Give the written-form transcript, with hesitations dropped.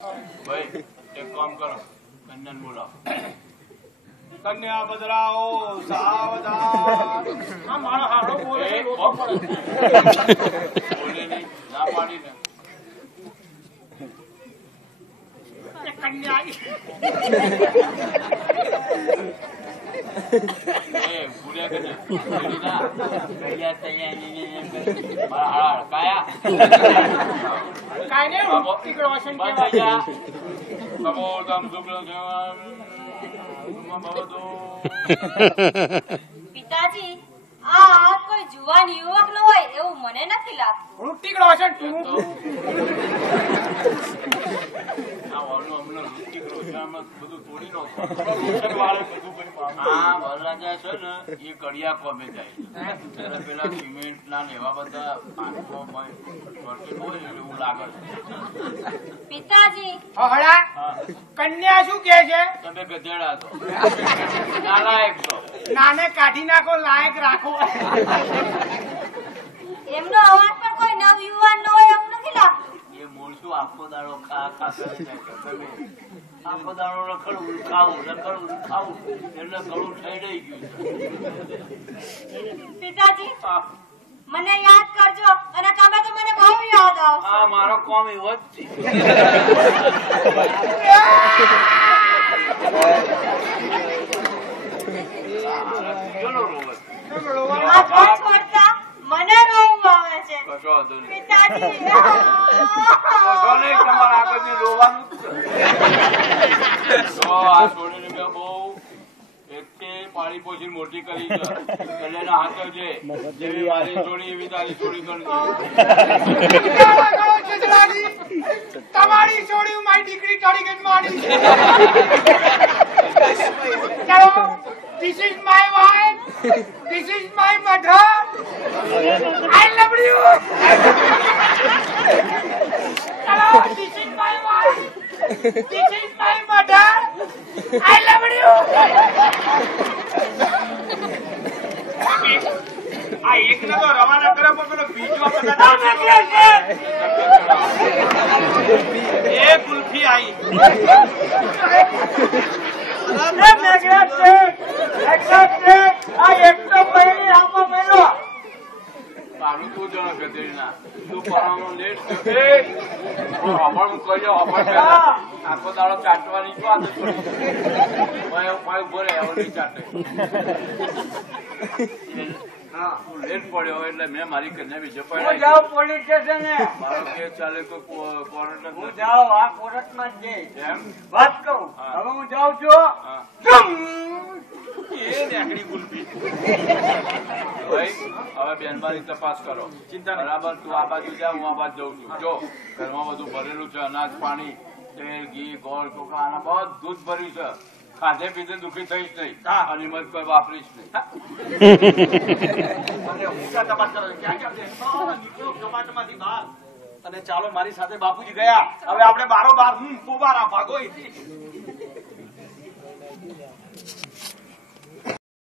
भाई एक काम करो, कन्यान बोलाओ। कन्या बदराओ सावधान। हाँ मारा हारो बोले बोले नहीं ना पाड़ी ने कन्या बुढ़िया कन्या ना तैयार बाहर काया काय नाही तिकडे वाशन केवा कमो दम दुबलो પિતાજી આ કોઈ જુવાન યુવક ન હોય એવું મને નથી લાગતું. રુટિકડો વાશન તું આ વાળનો હમણાં રુટિકડો છે આમાં બધું તોડી નો રોશન વાળે બધું ભાઈ હા વરરાજા છે ને એ કડિયા કોમે જાય ત્યારે પેલા સિમેન્ટ ના એવા બધા પાંચસો હોય એવું લાગે છે. પિતાજી હળા કન્યા શું કહે છે? તમે ગધેડા છો, નાલાયક છો. નાને કાઢી નાખો, લાયક રાખો. એમનો અવાજ પણ કોઈ નવ યુવાન ન હોય એવું નથી લાગતું. એ મૂળશું આખો દાડો ખા ખા કરે છે. આખો દાડો રખડ ઉલખાવું એટલે ગળું ઠેડાઈ ગયું છે. પિતાજી મને યાદ કરજો અને તમે તો મને બહુ યાદ આવશો. આ મારો કોમ એવો જ છે. આ ખોટ પડતા મને રોવું આવે છે. કશો વાંધો નહીં. પિતાજી કશો નહીં, તમારા આગળથી રોવાનું જ છે. તો આ છોડીને મેં બહુ એકતે પાળી પોછી મોટી કરી છે. એટલે એના હાથો છે જેવી મારી છોડી એવી તારી છોડી કરજો. તમારી છોડી મારી દીકરી ચડી ગઈ મારી. ચલો, this is my wife, this is my mother, I love you. Hello, this is my wife, this is my mother, I love you. આ એક ને તો રવાના કરે પણ પેલો બીજો એ ગુલ્ફી આવી. તારું તું જણો ગધેડીના તું પરાનો લેટ છે. હમણ કહ્યો આખો દાડો ચાટવાની શું આદત પડી ઉભો રહે હવે નહીં ચાટે. લેટ પડ્યો એટલે મેં મારી કન્યા વિશે જાઓ પોલીસ સ્ટેશન મારો કેસ ચાલે કોઈ કોર્ટ હું જાઉં આ કોર્ટ માં જ જઈશ. એમ વાત કહું હા. હવે હું જાઉં છું. એ નેકડી ગુલપી. ભાઈ હવે બેનબાની તપાસ કરો. ચિંતા બરાબર. તું આ બાજુ જા, હું આ બાજુ જઉં છું. જો ઘરમાં બધું ભરેલું છે, અનાજ પાણી તેલ ઘી ગોળ ચોખા આના બધું જ ભર્યું છે. ખાધે પીધે દુઃખી થઈશ નહીં અને મત કોઈ વાપરીશ નહીં. તપાસ કરો ક્યાં ક્યાં નીકળો કપાટમાંથી બહાર અને ચાલો મારી સાથે બાપુજી ગયા. હવે આપણે બારોબાર પોબારા ભાગો અહીંથી.